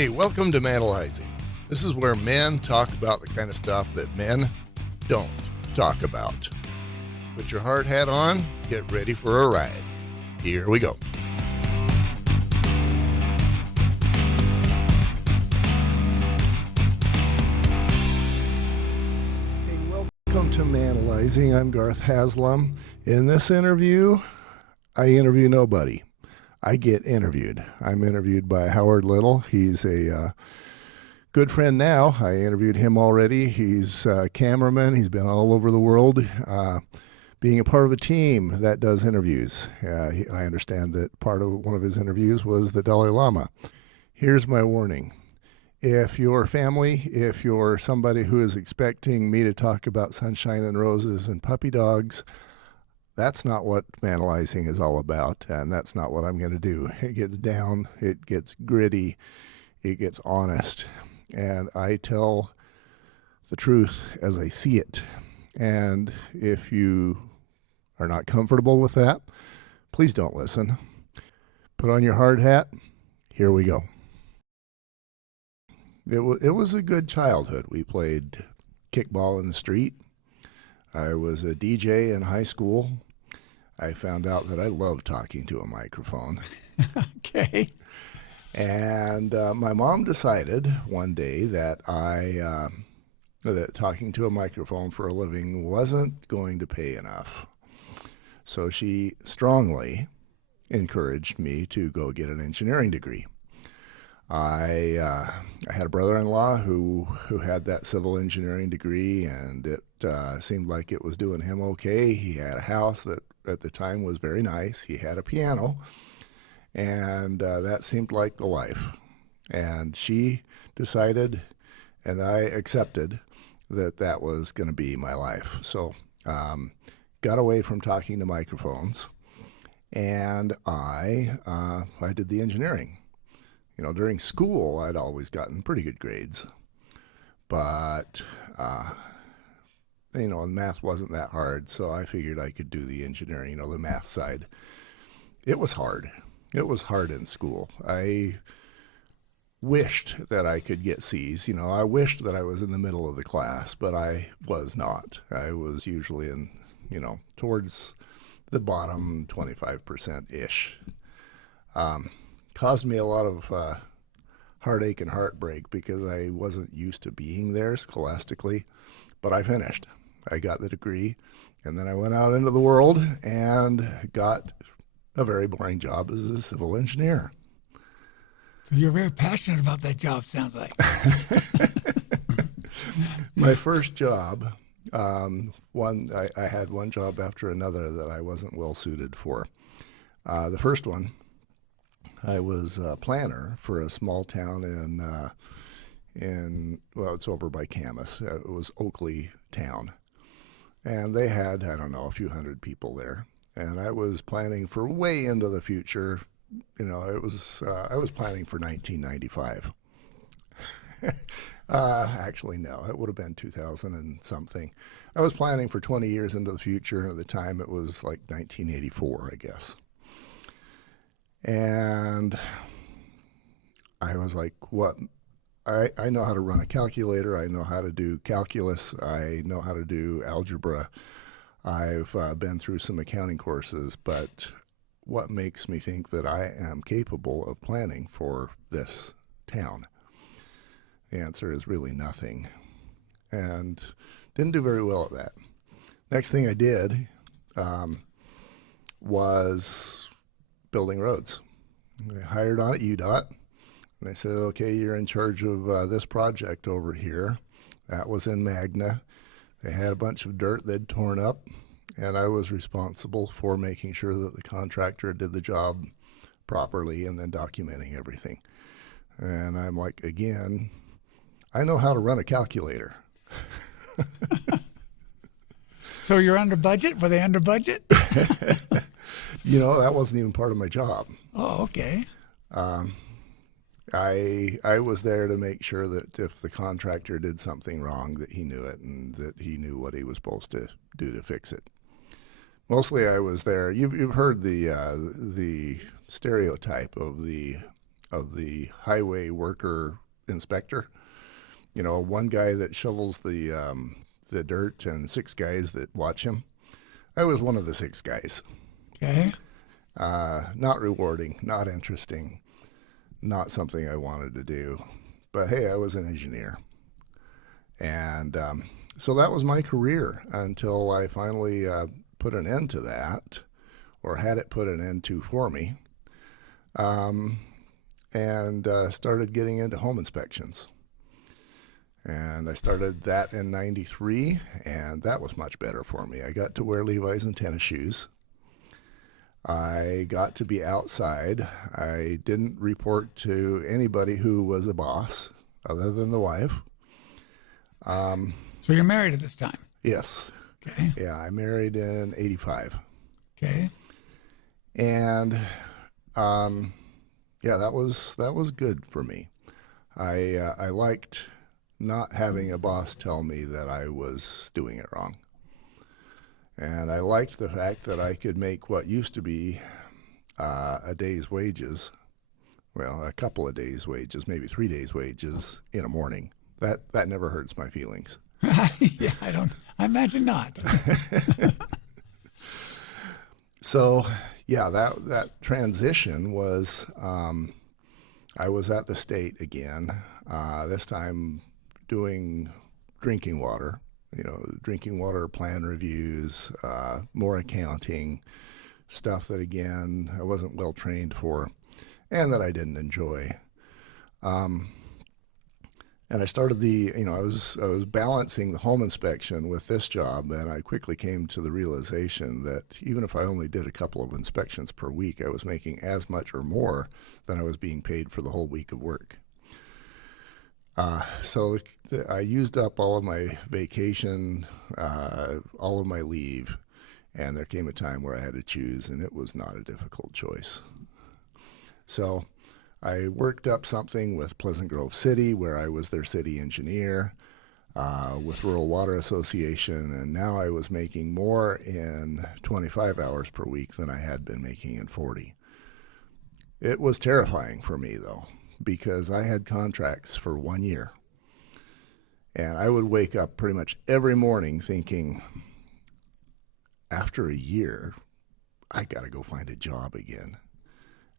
Hey, welcome to Manalizing. This is where men talk about the kind of stuff that men don't talk about. Put your hard hat on, get ready for a ride. Here we go. Hey, welcome to Manalizing. I'm Garth Haslem. In this interview, I interview nobody. I get interviewed. I'm interviewed by Howard Little. He's a good friend now. I interviewed him already. He's a cameraman. He's been all over the world, being a part of a team that does interviews. I understand that part of one of his interviews was the Dalai Lama. Here's my warning. If you're family, if you're somebody who is expecting me to talk about sunshine and roses and puppy dogs, that's not what Manalizing is all about, and that's not what I'm going to do. It gets down, it gets gritty, it gets honest, and I tell the truth as I see it. And if you are not comfortable with that, please don't listen. Put on your hard hat. Here we go. It was a good childhood. We played kickball in the street. I was a DJ in high school. I found out that I love talking to a microphone. Okay. And my mom decided one day that that talking to a microphone for a living wasn't going to pay enough. So she strongly encouraged me to go get an engineering degree. I had a brother-in-law who had that civil engineering degree, and it seemed like it was doing him okay. He had a house that at the time was very nice. He had a piano, and that seemed like the life. And she decided, and I accepted, that that was going to be my life. So got away from talking to microphones, and I did the engineering. You know, during school, I'd always gotten pretty good grades, but, math wasn't that hard, so I figured I could do the engineering, the math side. It was hard. It was hard in school. I wished that I could get C's. I wished that I was in the middle of the class, but I was not. I was usually in, towards the bottom 25%-ish. Caused me a lot of heartache and heartbreak because I wasn't used to being there scholastically, but I finished. I got the degree, and then I went out into the world and got a very boring job as a civil engineer. So you're very passionate about that job, sounds like. My first job, I had one job after another that I wasn't well suited for. The first one, I was a planner for a small town it's over by Camas. It was Oakley Town. And they had, a few hundred people there. And I was planning for way into the future. I was planning for 1995. Actually, no, it would have been 2000 and something. I was planning for 20 years into the future. At the time, it was like 1984, I guess. And I was like, what? I know how to run a calculator. I know how to do calculus. I know how to do algebra. I've been through some accounting courses, but what makes me think that I am capable of planning for this town? The answer is really nothing. And didn't do very well at that. Next thing I did was building roads. I hired on at UDOT, and they said, okay, you're in charge of this project over here. That was in Magna. They had a bunch of dirt they'd torn up, and I was responsible for making sure that the contractor did the job properly and then documenting everything. And I'm like, again, I know how to run a calculator. So you're under budget? Were they under budget? That wasn't even part of my job. Oh, okay. I was there to make sure that if the contractor did something wrong, that he knew it and that he knew what he was supposed to do to fix it. Mostly I was there. You've heard the stereotype of the the highway worker inspector. You know, one guy that shovels the dirt and 6 guys that watch him. I was one of the 6 guys. Okay. Not rewarding, not interesting, not something I wanted to do. But hey, I was an engineer. And so that was my career until I finally put an end to that, or had it put an end to for me, and started getting into home inspections. And I started that in '93, and that was much better for me. I got to wear Levi's and tennis shoes. I got to be outside. I didn't report to anybody who was a boss other than the wife. So you're married at this time? Yes. Okay. Yeah, I married in '85. Okay. And yeah, that was good for me. I liked not having a boss tell me that I was doing it wrong. And I liked the fact that I could make what used to be a day's wages, well, a couple of days' wages, maybe 3 days' wages in a morning. That never hurts my feelings. Yeah, I imagine not. So, yeah, that transition was, I was at the state again, this time doing drinking water, drinking water plan reviews, more accounting, stuff that, again, I wasn't well trained for and that I didn't enjoy. And I started I was balancing the home inspection with this job, and I quickly came to the realization that even if I only did a couple of inspections per week, I was making as much or more than I was being paid for the whole week of work. So I used up all of my vacation, all of my leave, and there came a time where I had to choose, and it was not a difficult choice. So I worked up something with Pleasant Grove City, where I was their city engineer, with Rural Water Association, and now I was making more in 25 hours per week than I had been making in 40. It was terrifying for me, though, because I had contracts for 1 year. And I would wake up pretty much every morning thinking, after a year, I got to go find a job again.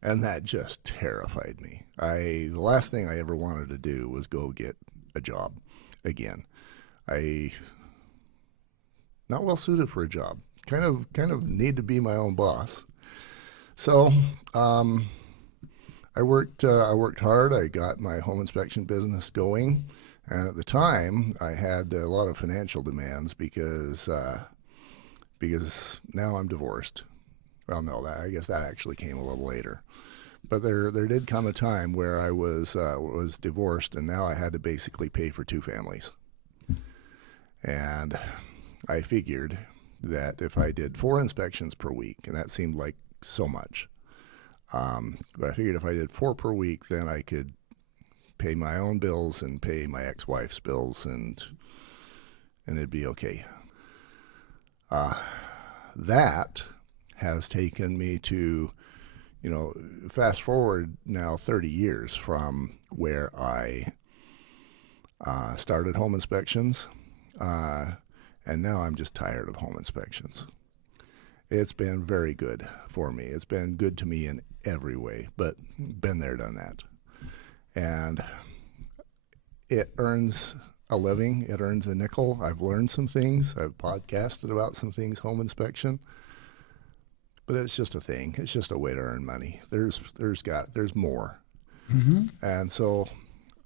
And that just terrified me. The last thing I ever wanted to do was go get a job again. Not well suited for a job. Kind of need to be my own boss. So I worked hard. I got my home inspection business going, and at the time I had a lot of financial demands because now I'm divorced. Well, no, I guess that actually came a little later. But there did come a time where I was divorced, and now I had to basically pay for 2 families. And I figured that if I did 4 inspections per week, and that seemed like so much, but I figured if I did 4 per week, then I could pay my own bills and pay my ex-wife's bills, and it'd be okay. That has taken me to, fast forward now 30 years from where I started home inspections, and now I'm just tired of home inspections. It's been very good for me. It's been good to me in every way, but been there, done that. And it earns a living. It earns a nickel. I've learned some things. I've podcasted about some things, home inspection. But it's just a thing. It's just a way to earn money. There's more. Mm-hmm. And so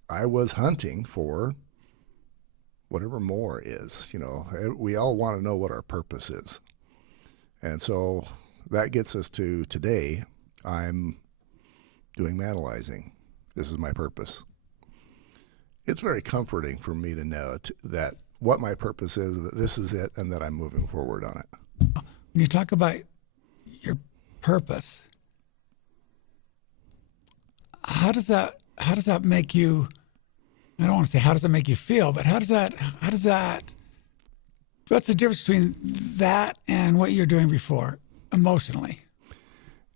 I was hunting for whatever more is. We all want to know what our purpose is. And so that gets us to today. I'm doing Manalizing. This is my purpose. It's very comforting for me to know that what my purpose is, that this is it, and that I'm moving forward on it. When you talk about your purpose, how does that make you? I don't want to say how does it make you feel, but how does that? What's the difference between that and what you're doing before, emotionally?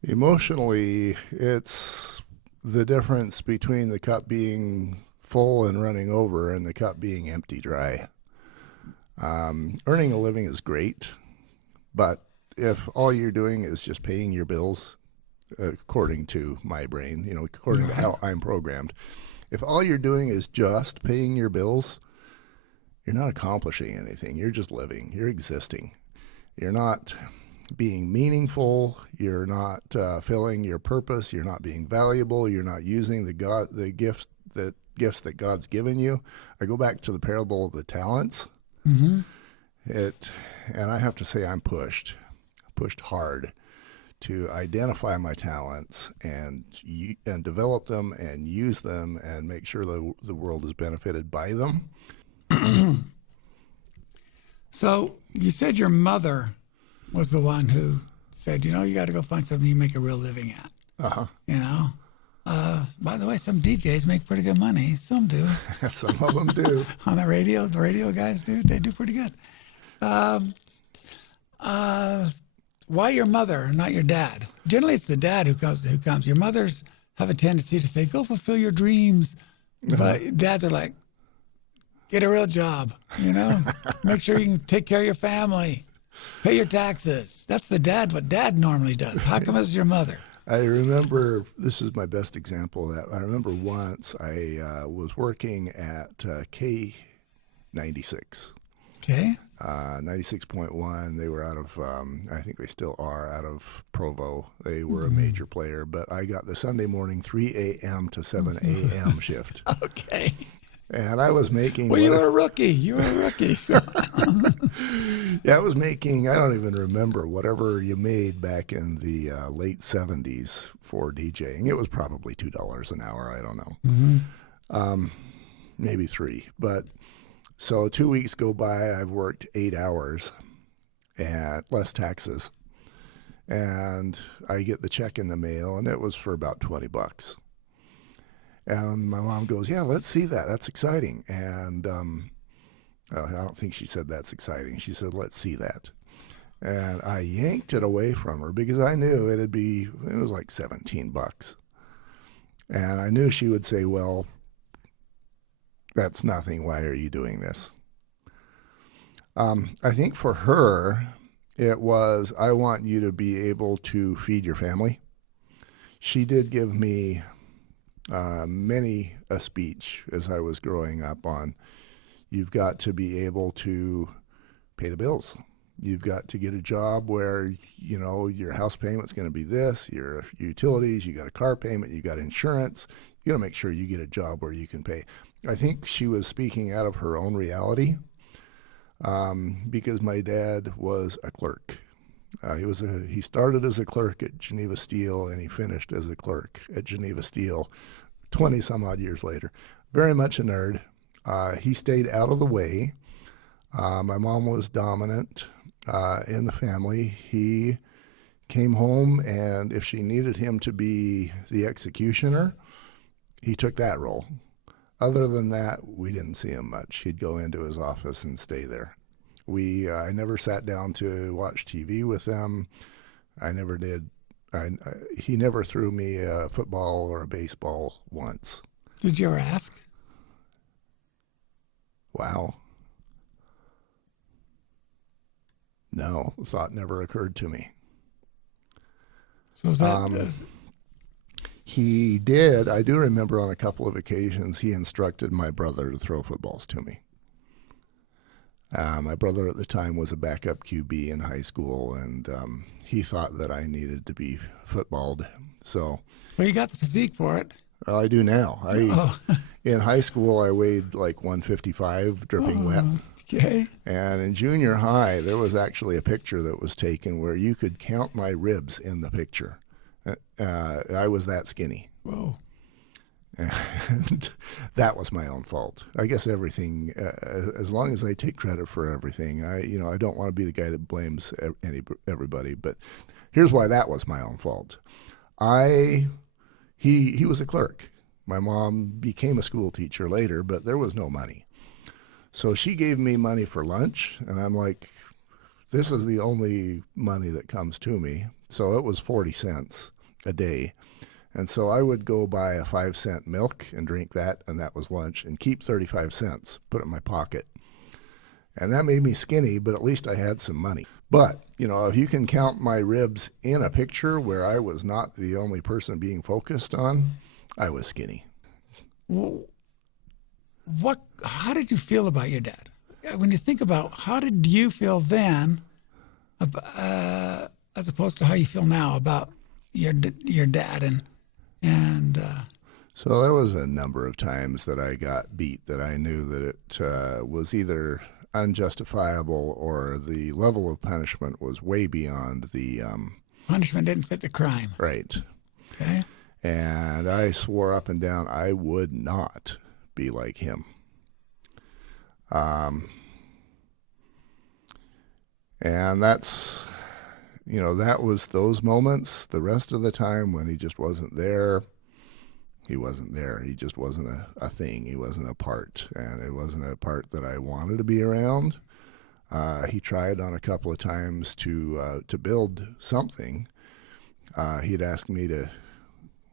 Emotionally, it's the difference between the cup being full and running over and the cup being empty dry. Earning a living is great, but if all you're doing is just paying your bills, according to my brain, according to how I'm programmed, if all you're doing is just paying your bills, you're not accomplishing anything. You're just living. You're existing. You're not being meaningful. You're not filling your purpose. You're not being valuable. You're not using the gifts that God's given you. I go back to the parable of the talents. Mm-hmm. And I have to say I'm pushed hard to identify my talents and develop them and use them and make sure the world is benefited by them. So you said your mother was the one who said, you got to go find something you make a real living at. Uh-huh. By the way, some DJs make pretty good money. Some do. Some of them do. On the radio guys do. They do pretty good. Why your mother, not your dad? Generally, it's the dad who comes. Your mothers have a tendency to say, "Go fulfill your dreams," but dads are like, "Get a real job. Make sure you can take care of your family, pay your taxes." That's the dad. What dad normally does. How come it's your mother? I remember, this is my best example of that. I remember once I was working at K96. Okay. 96.1. They were out of, I think they still are, out of Provo. They were a major player, but I got the Sunday morning 3 a.m. to 7 a.m. shift. Okay. And I was making... Well, you were a rookie. Yeah, I was making, I don't even remember, whatever you made back in the late 70s for DJing. It was probably $2 an hour. I don't know. Mm-hmm. Maybe $3. But so 2 weeks go by, I've worked 8 hours at less taxes. And I get the check in the mail, and it was for about $20. And my mom goes, "Yeah, let's see that. That's exciting." And I don't think she said that's exciting. She said, "Let's see that." And I yanked it away from her because I knew it was like $17. And I knew she would say, "Well, that's nothing. Why are you doing this?" I think for her, it was, I want you to be able to feed your family. She did give me many a speech as I was growing up on, you've got to be able to pay the bills. You've got to get a job where, your house payment's going to be this, your utilities, you got a car payment, you got insurance. You got to make sure you get a job where you can pay. I think she was speaking out of her own reality because my dad was a clerk. He started as a clerk at Geneva Steel and he finished as a clerk at Geneva Steel 20 some odd years later. Very much a nerd. He stayed out of the way. My mom was dominant in the family. He came home, and if she needed him to be the executioner, he took that role. Other than that, we didn't see him much. He'd go into his office and stay there. I never sat down to watch TV with them. I never did. He never threw me a football or a baseball once. Did you ever ask? Wow. No, thought never occurred to me. So is that... He did. I do remember on a couple of occasions he instructed my brother to throw footballs to me. My brother at the time was a backup QB in high school, and he thought that I needed to be footballed. So, well, you got the physique for it. I do now. In high school, I weighed like 155, dripping wet. Okay. And in junior high, there was actually a picture that was taken where you could count my ribs in the picture. I was that skinny. Whoa. And that was my own fault. I guess everything, as long as I take credit for everything, I don't want to be the guy that blames everybody. But here's why that was my own fault. He was a clerk. My mom became a school teacher later, but there was no money. So she gave me money for lunch, and I'm like, this is the only money that comes to me. So it was 40 cents a day. And so I would go buy a 5-cent milk and drink that, and that was lunch, and keep 35 cents, put it in my pocket. And that made me skinny, but at least I had some money. But, if you can count my ribs in a picture where I was not the only person being focused on, I was skinny. How did you feel about your dad? When you think about how did you feel then, as opposed to how you feel now about your dad and So there was a number of times that I got beat that I knew that it was either unjustifiable or the level of punishment was way beyond the punishment didn't fit the crime. right. Okay. And I swore up and down I would not be like him. And that's, that was those moments. The rest of the time when he just wasn't there, he wasn't there. He just wasn't a thing. He wasn't a part. And it wasn't a part that I wanted to be around. He tried on a couple of times to build something. He'd ask me to,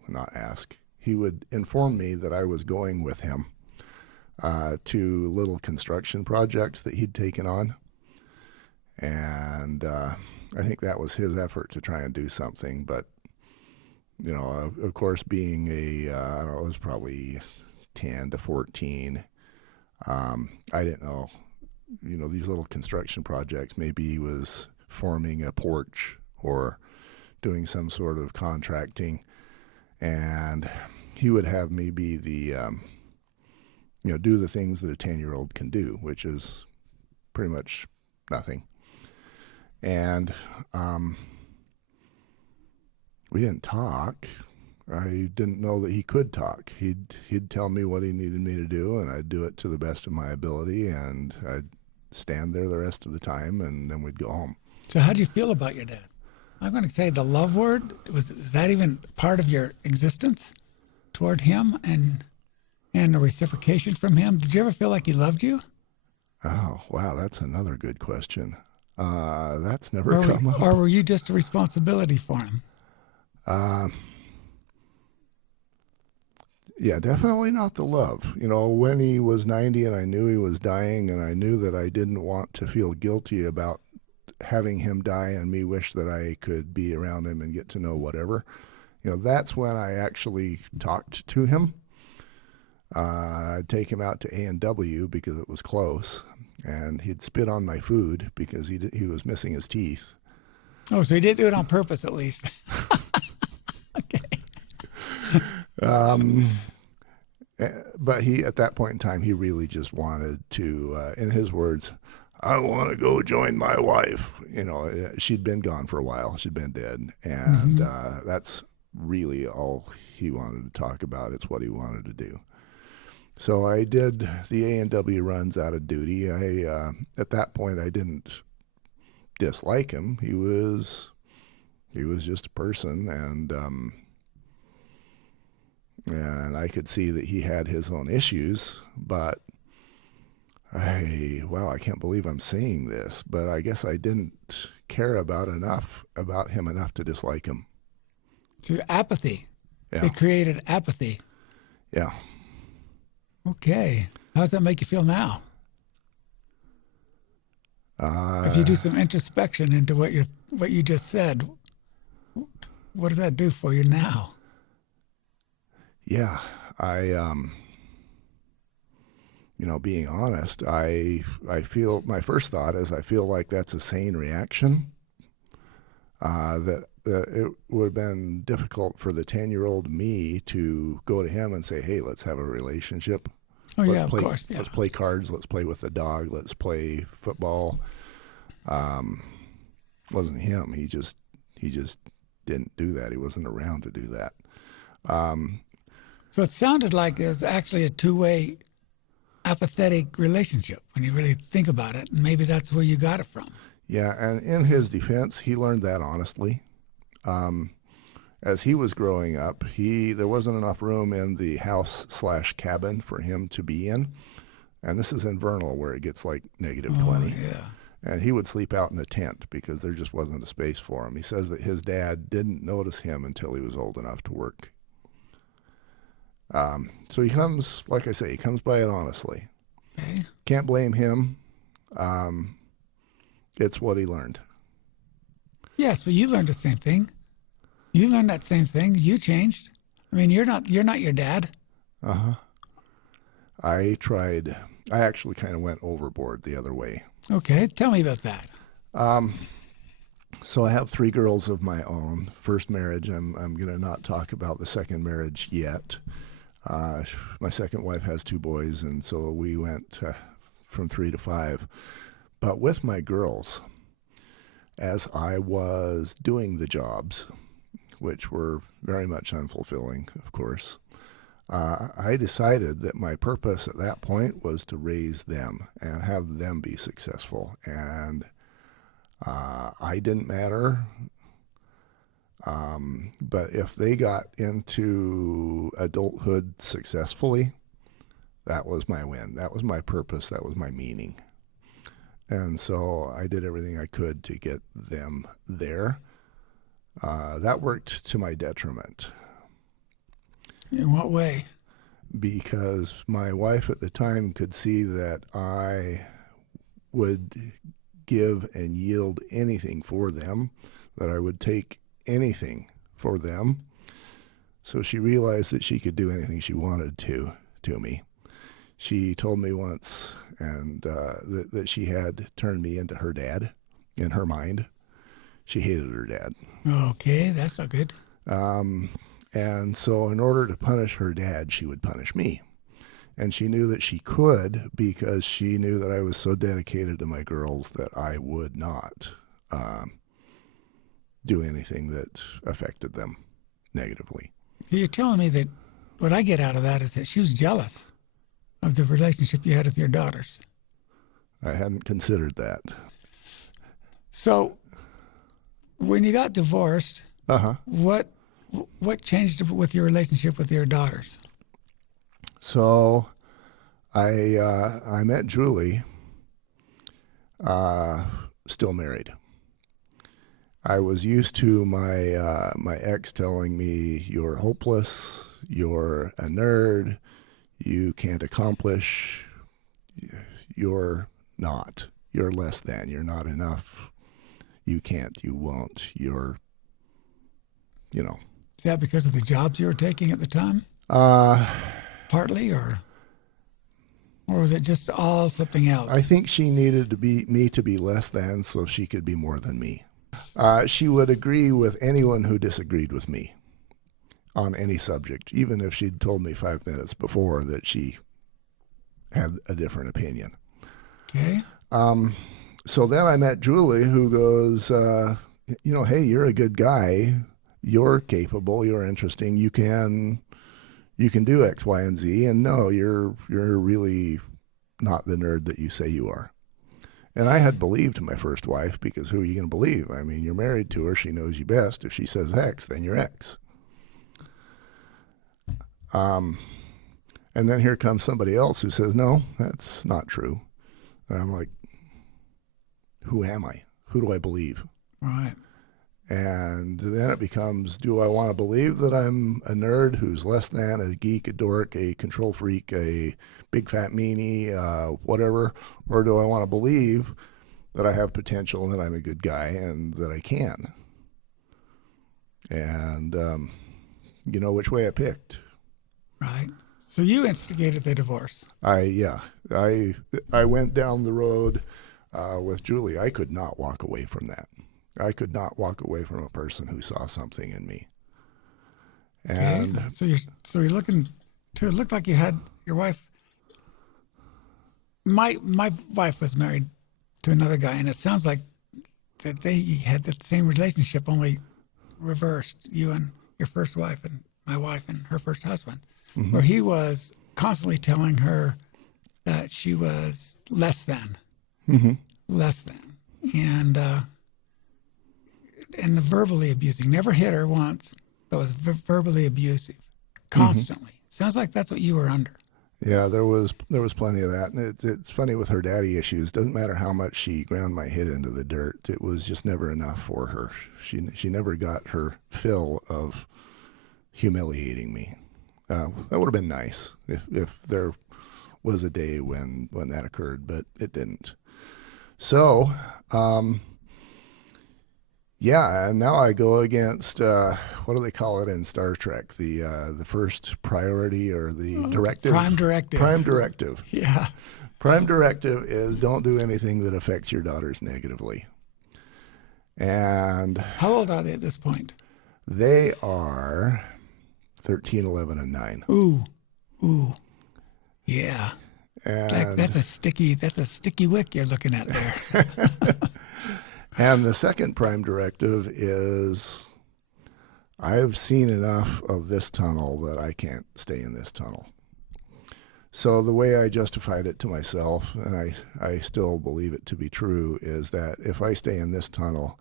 not ask, he would inform me that I was going with him to little construction projects that he'd taken on. And I think that was his effort to try and do something. But, of course, being I don't know, it was probably 10 to 14. I didn't know, these little construction projects, maybe he was forming a porch or doing some sort of contracting. And he would have me be the, do the things that a 10-year-old can do, which is pretty much nothing. And we didn't talk. I didn't know that he could talk. He'd tell me what he needed me to do, and I'd do it to the best of my ability, and I'd stand there the rest of the time, and then we'd go home. So how do you feel about your dad? I'm going to say the love word, is that even part of your existence toward him and a reciprocation from him? Did you ever feel like he loved you? Oh, wow, that's another good question. That's never come up. Or were you just a responsibility for him? Yeah, definitely not the love. When he was 90 and I knew he was dying and I knew that I didn't want to feel guilty about having him die and me wish that I could be around him and get to know whatever, that's when I actually talked to him. I'd take him out to A&W because it was close, and he'd spit on my food because he was missing his teeth. Oh, so he did do it on purpose at least. Okay. But at that point in time, he really just wanted to, in his words, I want to go join my wife. She'd been gone for a while. She'd been dead. And that's really all he wanted to talk about. It's what he wanted to do. So I did the A&W runs out of duty. At that point, I didn't dislike him. He was just a person, and I could see that he had his own issues, but I can't believe I'm saying this, but I guess I didn't care about him enough to dislike him. So apathy. Yeah. It created apathy. Yeah. Okay. How does that make you feel now? If you do some introspection into what you just said, what does that do for you now? Yeah, being honest, I feel, my first thought is I feel like that's a sane reaction. That it would have been difficult for the 10-year-old me to go to him and say, hey, let's have a relationship. Oh, Let's yeah, of play, course. Yeah. Let's play cards. Let's play with the dog. Let's play football. Wasn't him. He just didn't do that. He wasn't around to do that. So it sounded like it was actually a two-way apathetic relationship when you really think about it, and maybe that's where you got it from. Yeah, and in his defense, he learned that honestly. As he was growing up, there wasn't enough room in the house/cabin for him to be in. And this is in Vernal where it gets like -20. Oh, yeah. And he would sleep out in a tent because there just wasn't a space for him. He says that his dad didn't notice him until he was old enough to work So he comes, like I say, he comes by it honestly. Okay. Can't blame him. Um, it's what he learned. Yes, but you learned the same thing. You learned that same thing. You changed. I mean, you're not your dad. Uh huh. I tried. I actually kind of went overboard the other way. Okay, tell me about that. Um, so I have three girls of my own. First marriage. I'm going to not talk about the second marriage yet. My second wife has two boys, and so we went from 3 to 5. But with my girls, as I was doing the jobs, which were very much unfulfilling, of course, I decided that my purpose at that point was to raise them and have them be successful. And I didn't matter. But if they got into adulthood successfully, that was my win. That was my purpose. That was my meaning. And so I did everything I could to get them there. That worked to my detriment In what way? because my wife at the time could see that I would give and yield anything for them, that I would take anything for them. So she realized that she could do anything she wanted to me. She told me once and that she had turned me into her dad in her mind. She hated her dad. Okay, that's not good. And so in order to punish her dad, she would punish me. And she knew that she could because she knew that I was so dedicated to my girls that I would not do anything that affected them negatively. You're telling me that what I get out of that is that she was jealous of the relationship you had with your daughters. I hadn't considered that. So when you got divorced, Uh-huh. what changed with your relationship with your daughters? So I met Julie, still married. I was used to my ex telling me, "You're hopeless. You're a nerd. You can't accomplish. You're not. You're less than. You're not enough. You can't. You won't. You're, you know." Is that because of the jobs you were taking at the time? Uh, Partly, or was it just all something else? I think she needed me to be less than so she could be more than me. She would agree with anyone who disagreed with me on any subject, even if she'd told me 5 minutes before that she had a different opinion. Okay. So then I met Julie, who goes, hey, you're a good guy. You're capable. You're interesting. You can do X, Y, and Z. And no, you're really not the nerd that you say you are. And I had believed my first wife because who are you going to believe? I mean, you're married to her. She knows you best. If she says X, then you're X. And then here comes somebody else who says, no, that's not true. And I'm like, who am I? Who do I believe? Right. And then it becomes, do I want to believe that I'm a nerd who's less than, a geek, a dork, a control freak, a big fat meanie, whatever? Or do I want to believe that I have potential and that I'm a good guy and that I can? And you know which way I picked. Right. So you instigated the divorce. I went down the road with Julie. I could not walk away from that. I could not walk away from a person who saw something in me. And okay. So you're looking to, it looked like you had your wife. My wife was married to another guy, and it sounds like that they had the same relationship, only reversed. You and your first wife, and my wife and her first husband, mm-hmm. where he was constantly telling her that she was less than, mm-hmm. less than, and verbally abusing. Never hit her once, but was verbally abusive constantly. Mm-hmm. Sounds like that's what you were under. Yeah, there was plenty of that. And it's funny with her daddy issues. Doesn't matter how much she ground my head into the dirt. It was just never enough for her. She never got her fill of humiliating me. That would have been nice if there was a day when that occurred, but it didn't. So, yeah, and now I go against what do they call it in Star Trek? The first priority or the directive? Prime directive. Prime directive. Yeah. Prime directive is don't do anything that affects your daughters negatively. And How old are they at this point? they are 13, 11, and 9. Ooh. Yeah. And That's a sticky wick you're looking at there. and the second prime directive is I've seen enough of this tunnel that I can't stay in this tunnel. So the way I justified it to myself, and I still believe it to be true, is that if I stay in this tunnel,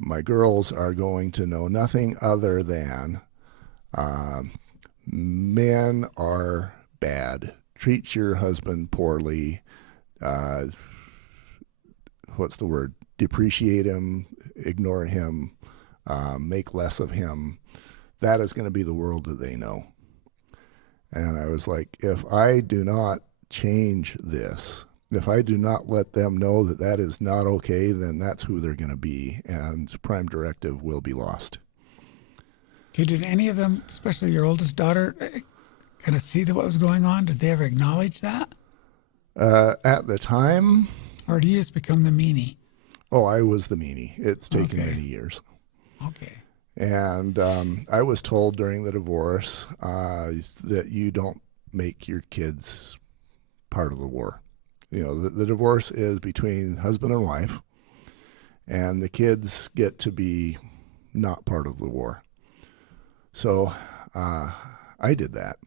my girls are going to know nothing other than men are bad. Treat your husband poorly. What's the word? Depreciate him, ignore him, make less of him. That is going to be the world that they know. And I was like, if I do not change this, if I do not let them know that that is not okay, then that's who they're going to be, and prime directive will be lost. Okay, did any of them, especially your oldest daughter, kind of see what was going on? Did they ever acknowledge that? At the time, or do you just become the meanie? Oh, I was the meanie. It's taken Okay. many years. Okay. And I was told during the divorce that you don't make your kids part of the war. You know, the divorce is between husband and wife, and the kids get to be not part of the war. So I did that.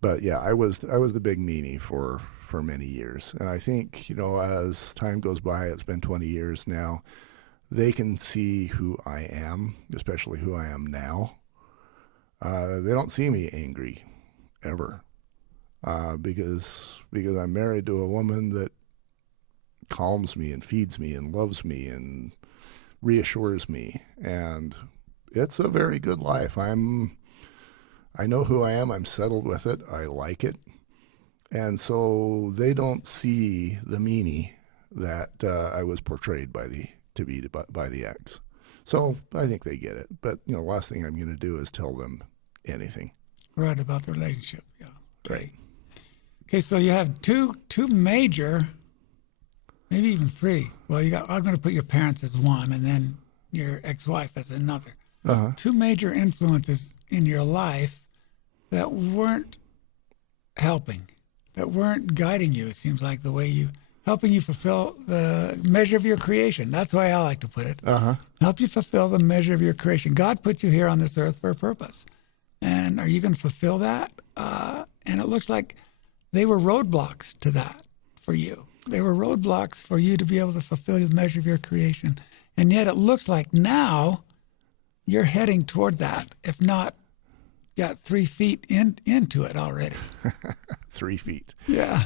But yeah, I was the big meanie for many years. And I think, you know, as time goes by, it's been 20 years now, they can see who I am, especially who I am now. They don't see me angry ever because I'm married to a woman that calms me and feeds me and loves me and reassures me. And it's a very good life. I know who I am. I'm settled with it. I like it. And so they don't see the meanie that I was portrayed by the ex. So I think they get it. But, you know, the last thing I'm going to do is tell them anything. Right, about the relationship. Yeah. Right. Okay, so you have two major, maybe even three. Well, I'm going to put your parents as one and then your ex-wife as another. Uh-huh. Two major influences in your life that weren't helping, that weren't guiding you, it seems like, helping you fulfill the measure of your creation. That's the way I like to put it. Uh-huh. Help you fulfill the measure of your creation. God put you here on this earth for a purpose. And are you going to fulfill that? And it looks like they were roadblocks to that for you. They were roadblocks for you to be able to fulfill the measure of your creation. And yet it looks like now you're heading toward that, if not got 3 feet into it already. 3 feet. Yeah.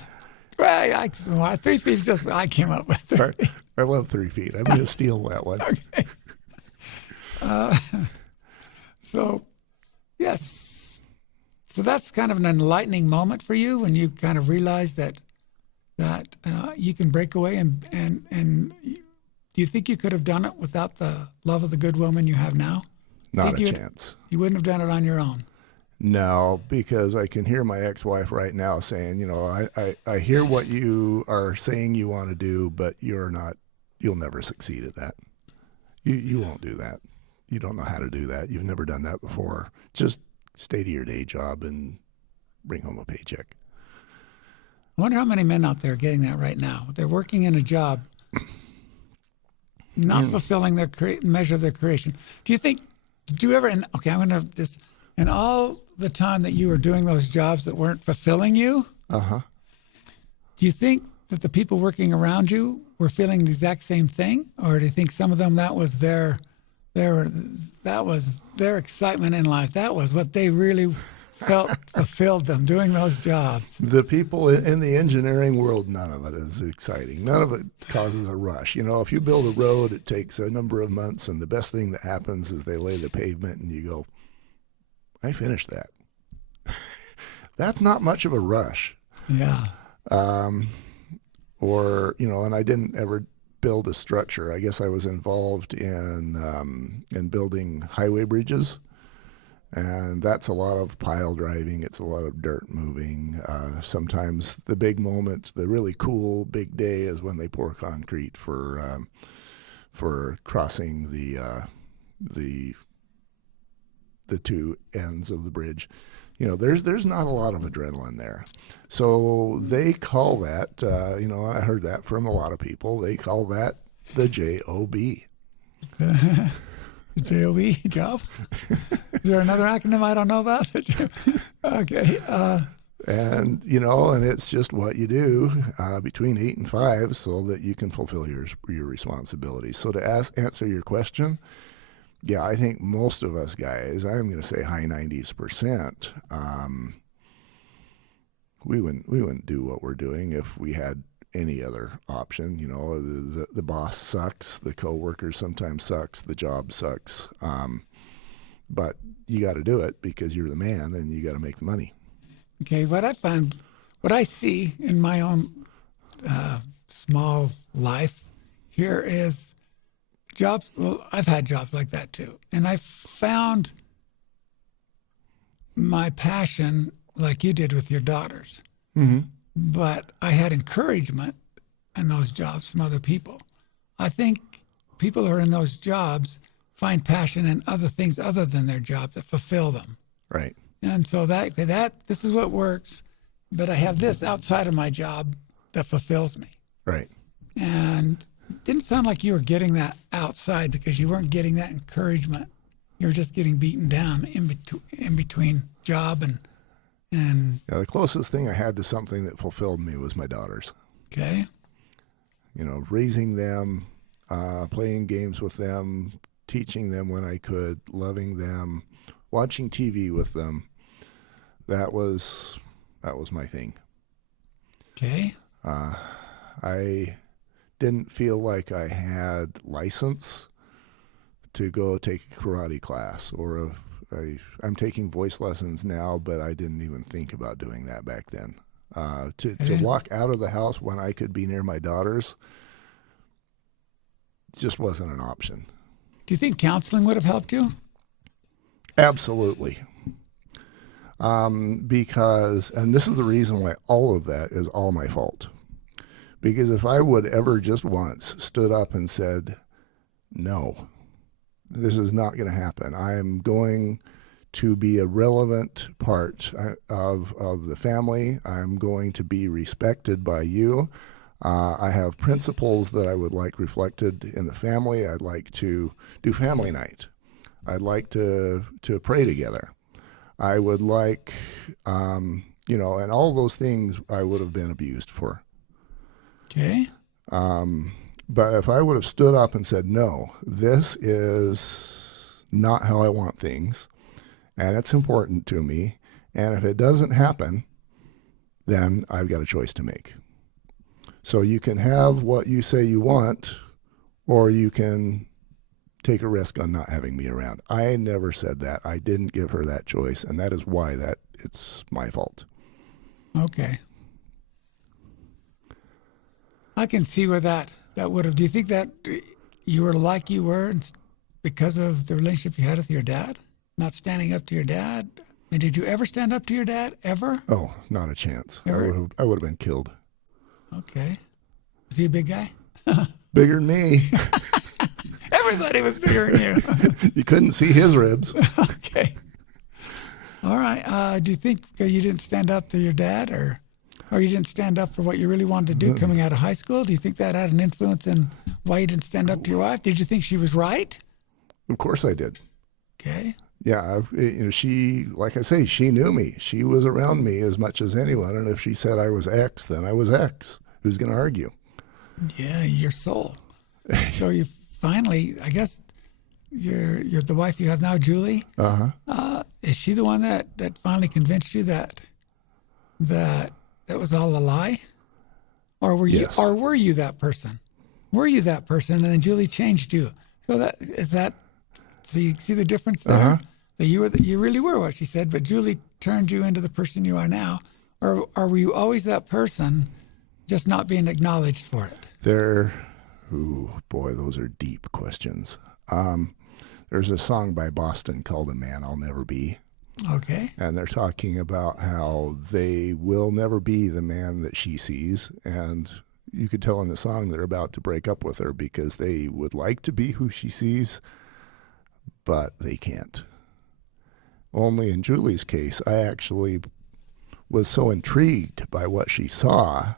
Well, 3 feet is just what I came up with. I love 3 feet. I'm going to steal that one. Okay. So, yes. So that's kind of an enlightening moment for you when you kind of realize that you can break away and do you think you could have done it without the love of the good woman you have now? Not a chance. You wouldn't have done it on your own. No, because I can hear my ex-wife right now saying, you know, I hear what you are saying you want to do, but you'll never succeed at that. You won't do that. You don't know how to do that. You've never done that before. Just stay to your day job and bring home a paycheck. I wonder how many men out there are getting that right now. They're working in a job, not fulfilling their measure of their creation. Do you think, did you ever, okay, I'm going to have this, in all the time that you were doing those jobs that weren't fulfilling you, uh-huh, do you think that the people working around you were feeling the exact same thing? Or do you think some of them, that was their excitement in life? That was what they really felt fulfilled them, doing those jobs. The people in the engineering world, none of it is exciting. None of it causes a rush. You know, if you build a road, it takes a number of months, and the best thing that happens is they lay the pavement, and you go, I finished that. that's not much of a rush. Yeah. Or, and I didn't ever build a structure. I guess I was involved in building highway bridges, and that's a lot of pile driving. It's a lot of dirt moving. Sometimes the big moment, the really cool big day, is when they pour concrete for crossing the two ends of the bridge. There's not a lot of adrenaline there. So they call that, I heard that from a lot of people, they call that the J-O-B. The J-O-B, job? Is there another acronym I don't know about? Okay. And it's just what you do between 8 and 5 so that you can fulfill your responsibilities. So to answer your question, yeah, I think most of us guys, I'm going to say high 90s%, we wouldn't do what we're doing if we had any other option. The boss sucks, the coworker sometimes sucks, the job sucks, but you got to do it because you're the man and you got to make the money. Okay, what I see in my own small life here is jobs. Well, I've had jobs like that too, and I found my passion like you did with your daughters. Mm-hmm. But I had encouragement in those jobs from other people. I think people who are in those jobs find passion in other things other than their job that fulfill them. Right. And so that this is what works, but I have this outside of my job that fulfills me. Right. And it didn't sound like you were getting that outside because you weren't getting that encouragement. You were just getting beaten down in between job and Yeah, the closest thing I had to something that fulfilled me was my daughters. Okay. Raising them, playing games with them, teaching them when I could, loving them, watching TV with them. That was my thing. Okay. I didn't feel like I had license to go take a karate class, or I'm taking voice lessons now, but I didn't even think about doing that back then. To walk out of the house when I could be near my daughters just wasn't an option. Do you think counseling would have helped you? Absolutely. Because, and this is the reason why all of that is all my fault. Because if I would ever just once stood up and said, no, this is not going to happen. I am going to be a relevant part of the family. I'm going to be respected by you. I have principles that I would like reflected in the family. I'd like to do family night. I'd like to pray together. I would like, and all those things I would have been abused for. Okay. But if I would have stood up and said, no, this is not how I want things, and it's important to me, and if it doesn't happen, then I've got a choice to make. So you can have what you say you want, or you can take a risk on not having me around. I never said that. I didn't give her that choice, and that is why it's my fault. Okay. I can see where that would have. Do you think that you were like you were because of the relationship you had with your dad? Not standing up to your dad? And did you ever stand up to your dad, ever? Oh, not a chance. Ever? I would have been killed. Okay. Was he a big guy? Bigger than me. Everybody was bigger than you. You couldn't see his ribs. Okay. All right. Do you think you didn't stand up to your dad, or you didn't stand up for what you really wanted to do coming out of high school? Do you think that had an influence in why you didn't stand up to your wife? Did you think she was right? Of course I did. Okay. Yeah, she, like I say, she knew me. She was around me as much as anyone, and if she said I was X, then I was X. Who's going to argue? Yeah, your soul. So you finally, I guess, you're the wife you have now, Julie. Is she the one that finally convinced you that was all a lie, or were you, Yes. or were you that person? Were you that person, and then Julie changed you? So so you see the difference there. That you really were what she said, but Julie turned you into the person you are now? Or were you always that person, just not being acknowledged for it? Ooh, boy, those are deep questions. There's a song by Boston called A Man I'll Never Be. Okay. And they're talking about how they will never be the man that she sees. And you could tell in the song they're about to break up with her because they would like to be who she sees, but they can't. Only in Julie's case, I actually was so intrigued by what she saw.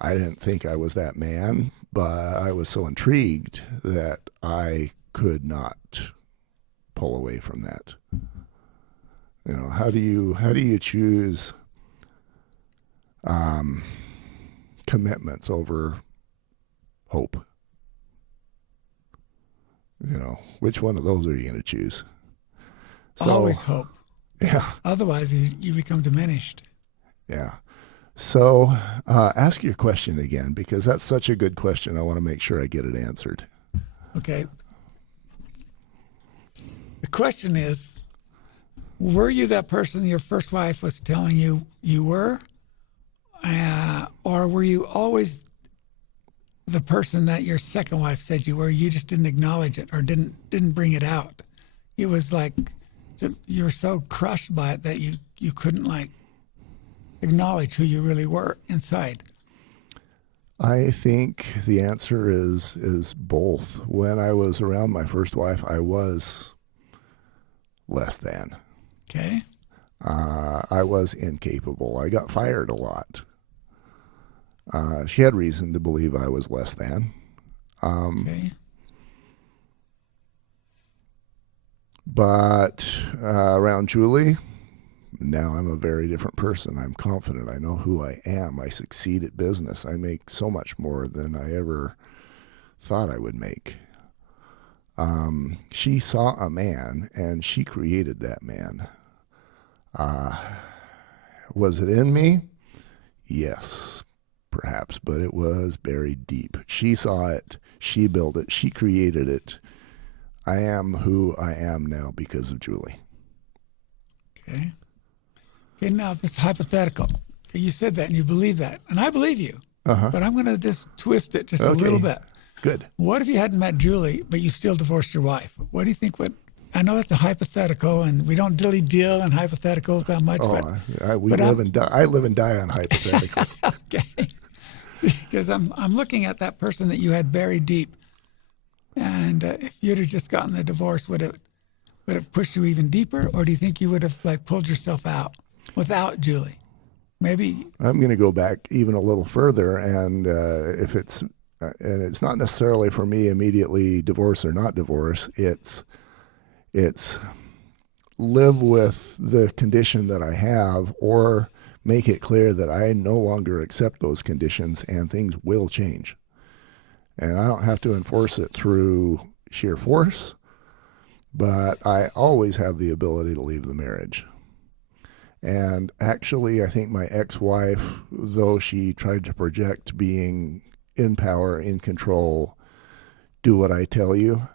I didn't think I was that man, but I was so intrigued that I could not pull away from that. You know, how do you choose commitments over hope? You know, which one of those are you going to choose? So, Always hope. Yeah. Otherwise, you become diminished. Yeah. So ask your question again, because that's such a good question. I want to make sure I get it answered. Okay. The question is, were you that person your first wife was telling you you were? Or were you always the person that your second wife said you were? You just didn't acknowledge it or didn't bring it out. It was like you were so crushed by it that you couldn't like acknowledge who you really were inside. I think the answer is both. When I was around my first wife, I was less than. Okay. I was incapable. I got fired a lot. She had reason to believe I was less than. Okay. But around Julie, now I'm a very different person. I'm confident. I know who I am. I succeed at business. I make so much more than I ever thought I would make. She saw a man, and she created that man. Was it in me? Yes, perhaps, but it was buried deep. She saw it. She built it. She created it. I am who I am now because of Julie. Okay. Okay, now this is hypothetical. Okay, you said that and you believe that. And I believe you. Uh-huh. But I'm going to just twist it just a little bit. Good. What if you hadn't met Julie, but you still divorced your wife? What do you think would... I know that's a hypothetical, and we don't really deal in hypotheticals that much. Oh, but live and die. I live and die on hypotheticals. Okay. Because I'm looking at that person that you had buried deep. And if you'd have just gotten the divorce, would it push you even deeper? Or do you think you would have like pulled yourself out without Julie? Maybe. I'm going to go back even a little further, and if it's and it's not necessarily for me immediately divorce or not divorce. It's live with the condition that I have, or make it clear that I no longer accept those conditions and things will change. And I don't have to enforce it through sheer force, but I always have the ability to leave the marriage. And actually, I think my ex-wife, though she tried to project being in power, in control, do what I tell you,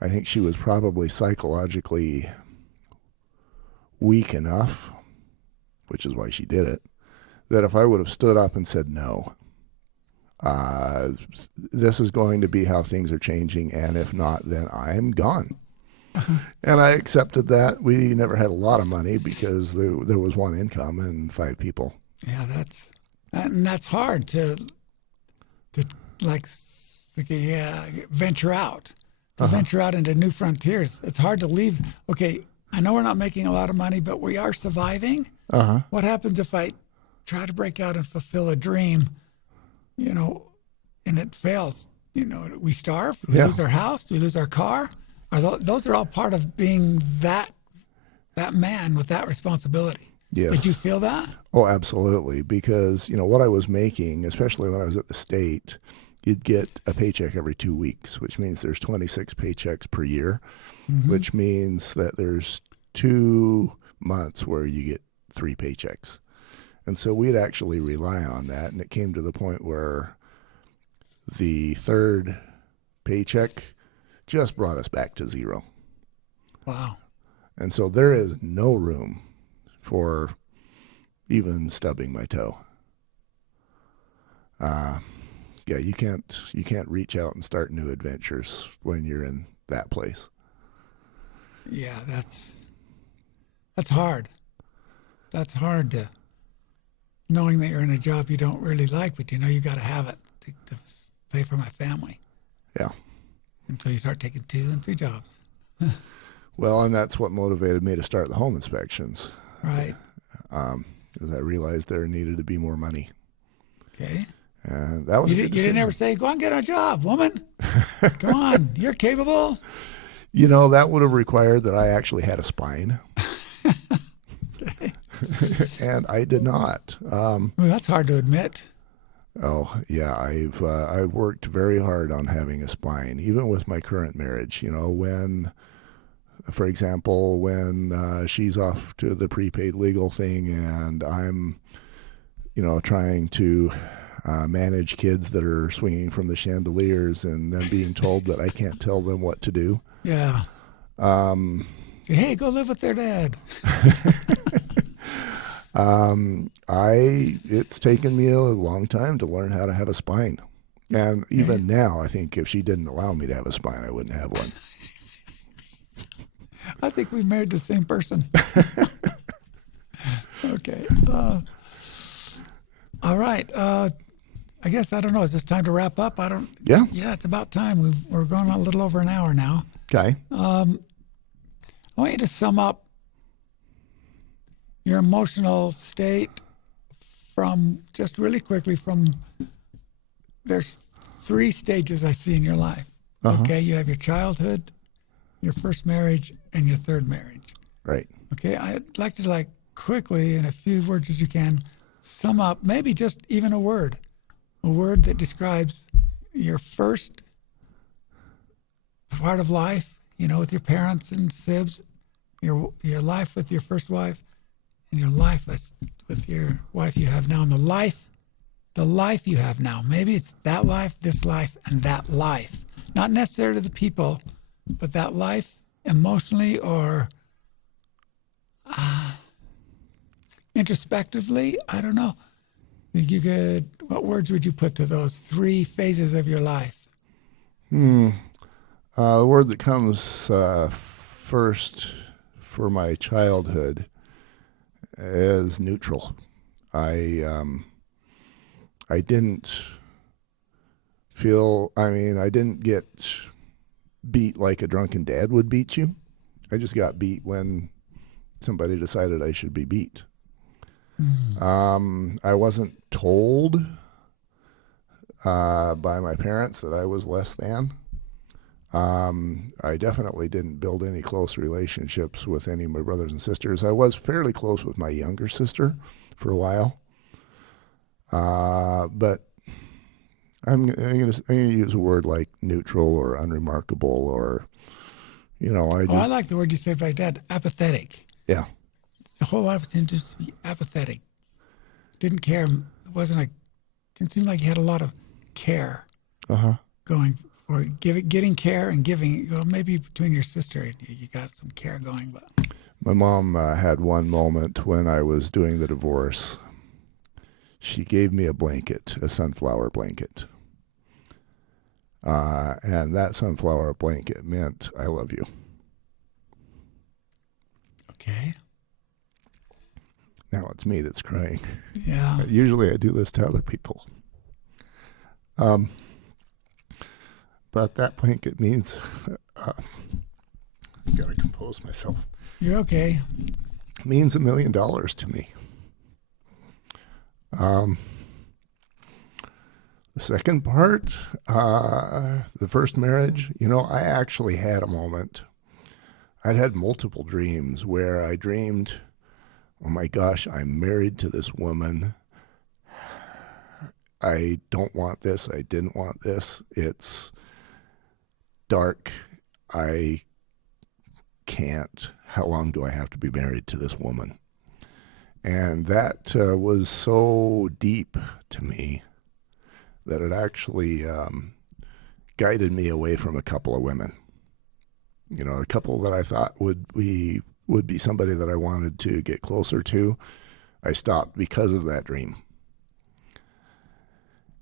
I think she was probably psychologically weak enough, which is why she did it, that if I would have stood up and said no, this is going to be how things are changing, and if not, then I'm gone. And I accepted that. We never had a lot of money because there was one income and 5 people. Yeah, that's hard to venture out. Venture out into new frontiers. It's hard to leave. Okay, I know we're not making a lot of money, but we are surviving. What happens if I try to break out and fulfill a dream, and it fails? We starve, we lose our house, we lose our car. Those are all part of being that man with that responsibility. Yes. Did you feel that? Oh, absolutely. Because, what I was making, especially when I was at the state, you'd get a paycheck every 2 weeks, which means there's 26 paychecks per year, which means that there's 2 months where you get 3 paychecks. And so we'd actually rely on that. And it came to the point where the 3rd paycheck just brought us back to 0. Wow. And so there is no room for even stubbing my toe. Yeah, you can't reach out and start new adventures when you're in that place. Yeah, that's hard. That's hard to knowing that you're in a job you don't really like, but you know you got to have it to pay for my family. Yeah. Until you start taking 2 and 3 jobs. Well, and that's what motivated me to start the home inspections. Right. Because I realized there needed to be more money. Okay. And that was you didn't ever say, "Go and get a job, woman. Come on, you're capable." You know, that would have required that I actually had a spine. Okay. And I did not. Well, that's hard to admit. Oh yeah, I've worked very hard on having a spine, even with my current marriage. You know, when, for example, when she's off to the prepaid legal thing, and I'm, you know, trying to manage kids that are swinging from the chandeliers, and then being told that I can't tell them what to do. Yeah. Hey, go live with their dad. It's taken me a long time to learn how to have a spine. And even now, I think if she didn't allow me to have a spine, I wouldn't have one. I think we married the same person. Okay. All right. I guess, I don't know. Is this time to wrap up? Yeah. Yeah, it's about time. We're going a little over an hour now. Okay. I want you to sum up your emotional state from, just really quickly, from, there's 3 stages I see in your life. Uh-huh. Okay, you have your childhood, your first marriage, and your third marriage. Right. Okay, I'd like to, quickly, in a few words as you can, sum up, maybe just even a word that describes your first part of life, you know, with your parents and sibs, your life with your first wife, and your life with your wife you have now, and the life you have now. Maybe it's that life, this life, and that life. Not necessarily the people, but that life emotionally or introspectively. I don't know. What words would you put to those 3 phases of your life? The word that comes first for my childhood is neutral. I didn't I didn't get beat like a drunken dad would beat you. I just got beat when somebody decided I should be beat. I wasn't told by my parents that I was less than. I definitely didn't build any close relationships with any of my brothers and sisters. I was fairly close with my younger sister for a while. But I'm gonna use a word like neutral or unremarkable, or, you know, I like the word you said by Dad, apathetic. Yeah. The whole life seemed to just be apathetic. Didn't care. Didn't seem like you had a lot of care going for getting care and giving. Well, maybe between your sister, you got some care going. But my mom had one moment when I was doing the divorce. She gave me a blanket, a sunflower blanket. And that sunflower blanket meant, I love you. Okay. Now it's me that's crying. Yeah. Usually I do this to other people. But that blanket means, I've got to compose myself. You're okay. It means $1 million to me. The second part, the first marriage, you know, I actually had a moment. I'd had multiple dreams where I dreamed, oh my gosh, I'm married to this woman. I don't want this. I didn't want this. It's dark. I can't. How long do I have to be married to this woman? And that was so deep to me that it actually guided me away from a couple of women. You know, a couple that I thought would be would be somebody that I wanted to get closer to. I stopped because of that dream.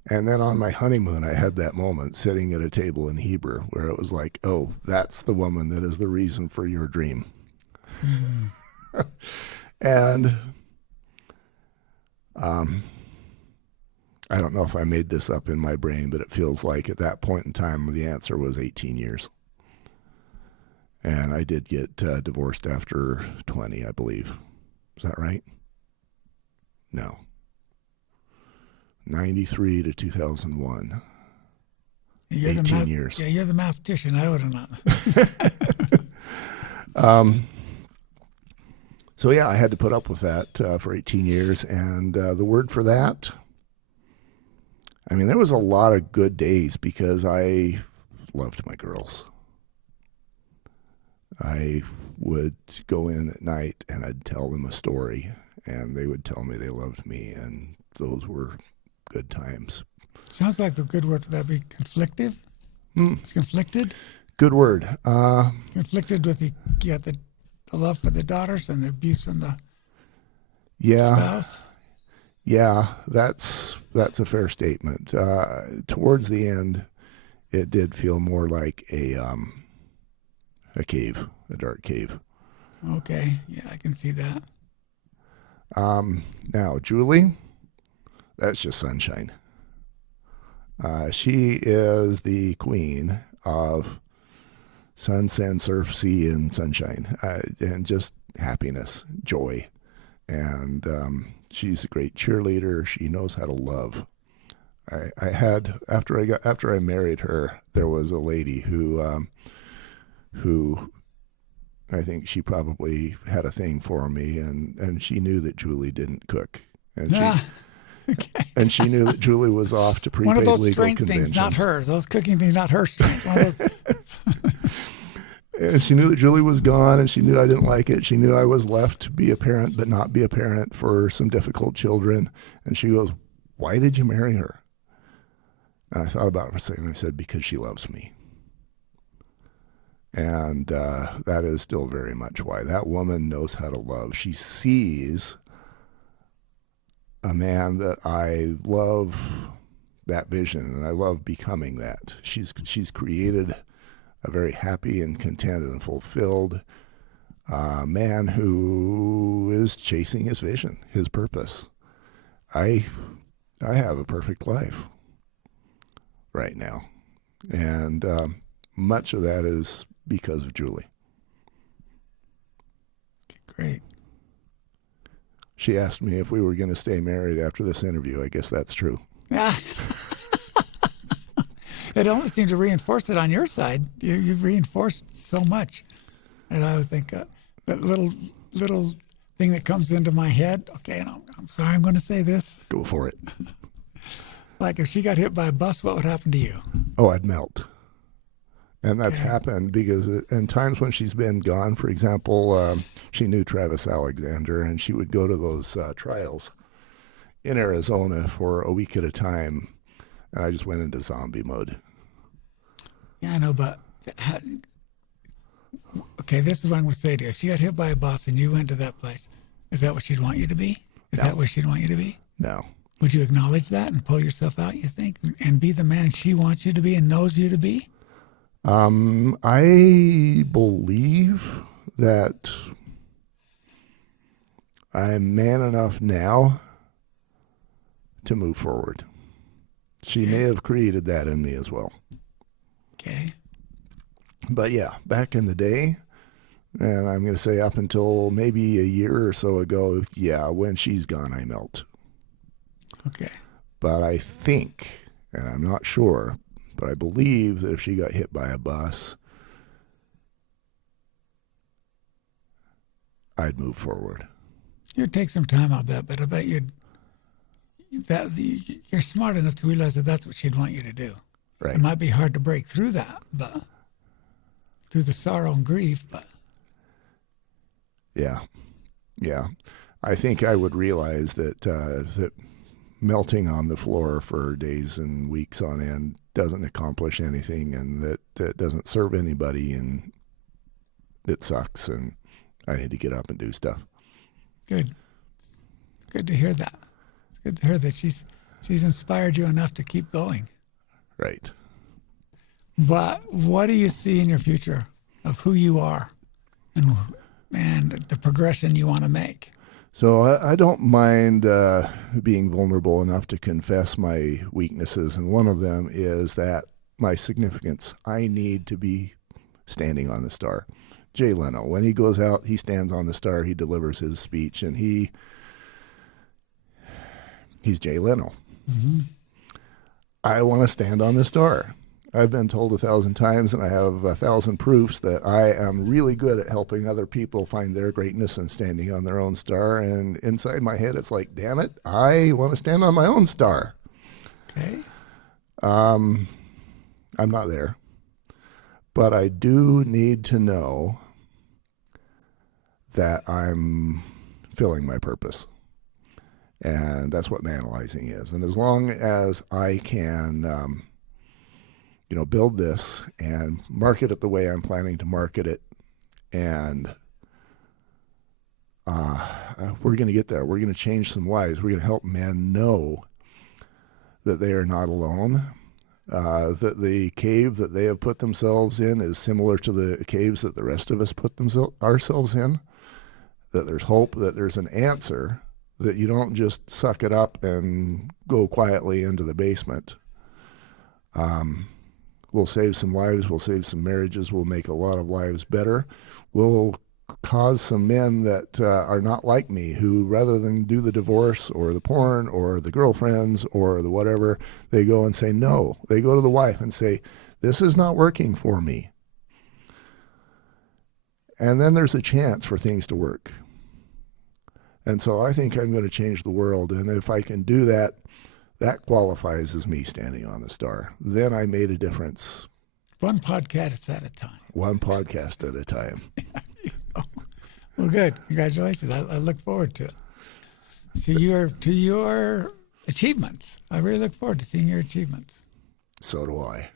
And then on my honeymoon, I had that moment sitting at a table in Heber where it was like, oh, that's the woman that is the reason for your dream. And I don't know if I made this up in my brain, but it feels like at that point in time, the answer was 18 years. And I did get divorced after 20, I believe. Is that right? No. 93 to 2001. 18 years. Yeah, you're the mathematician. I would have not. So yeah, I had to put up with that for 18 years. And the word for that, I mean, there was a lot of good days because I loved my girls. I would go in at night and I'd tell them a story and they would tell me they loved me, and those were good times. Sounds like the good word for that be conflictive. It's conflicted. Good word. Conflicted with the love for the daughters and the abuse from the spouse. Yeah, that's a fair statement. Towards the end, it did feel more like a cave, a dark cave. Okay, yeah, I can see that. Now, Julie, that's just sunshine. She is the queen of sun, sand, surf, sea, and sunshine, and just happiness, joy. And she's a great cheerleader. She knows how to love. I had after I married her, there was a lady who I think she probably had a thing for me, and she knew that Julie didn't cook, and okay. and she knew that Julie was off to prepaid one of those legal strength conventions. things, not hers. Those cooking things, not her strength. One of those. And she knew that Julie was gone, and she knew I didn't like it. She knew I was left to be a parent, but not be a parent for some difficult children. And she goes, "Why did you marry her?" And I thought about it for a second. I said, "Because she loves me." And that is still very much why. That woman knows how to love. She sees a man that I love, that vision, and I love becoming that. She's created a very happy and content and fulfilled man who is chasing his vision, his purpose. I have a perfect life right now, and much of that is because of Julie. Great. She asked me if we were going to stay married after this interview. I guess that's true. Yeah. It only seemed to reinforce it on your side. You've reinforced so much. And I would think that little thing that comes into my head, okay, and I'm sorry I'm going to say this. Go for it. Like if she got hit by a bus, what would happen to you? Oh, I'd melt. And that's Okay. happened because in times when she's been gone, for example, she knew Travis Alexander, and she would go to those trials in Arizona for a week at a time, and I just went into zombie mode. Yeah, I know, but okay, this is what I'm going to say to you. If she got hit by a bus and you went to that place, is that what she'd want you to be? Is No. that what she'd want you to be? No. Would you acknowledge that and pull yourself out, you think, and be the man she wants you to be and knows you to be? I believe that I'm man enough now to move forward. She may have created that in me as well. Okay. But yeah, back in the day, and I'm going to say up until maybe a year or so ago, yeah, when she's gone, I melt. Okay. But I think, and I'm not sure, but I believe that if she got hit by a bus, I'd move forward. You'd take some time, I'll bet, but I bet you're smart enough to realize that that's what she'd want you to do. Right. It might be hard to break through that, but through the sorrow and grief, but Yeah. I think I would realize that melting on the floor for days and weeks on end doesn't accomplish anything, and that doesn't serve anybody, and it sucks, and I need to get up and do stuff. Good. Good to hear that. It's good to hear that she's inspired you enough to keep going. Right. But what do you see in your future of who you are and the progression you want to make? So I don't mind being vulnerable enough to confess my weaknesses, and one of them is that my significance. I need to be standing on the star. Jay Leno, when he goes out, he stands on the star, he delivers his speech, and he's Jay Leno. Mm-hmm. I want to stand on the star. I've been told 1,000 times, and I have 1,000 proofs that I am really good at helping other people find their greatness and standing on their own star. And inside my head, it's like, damn it, I want to stand on my own star. Okay. I'm not there. But I do need to know that I'm filling my purpose. And that's what Manalizing is. And as long as I can, build this and market it the way I'm planning to market it, and we're going to get there. We're going to change some lives. We're going to help men know that they are not alone, that the cave that they have put themselves in is similar to the caves that the rest of us put ourselves in, that there's hope, that there's an answer, that you don't just suck it up and go quietly into the basement. We'll save some lives, we'll save some marriages, we'll make a lot of lives better. We'll cause some men that are not like me, who rather than do the divorce or the porn or the girlfriends or the whatever, they go and say no. They go to the wife and say, this is not working for me. And then there's a chance for things to work. And so I think I'm going to change the world. And if I can do that, that qualifies as me standing on the star. Then I made a difference. One podcast at a time. One podcast at a time. Well, good. Congratulations. I look forward to it. To your achievements. I really look forward to seeing your achievements. So do I.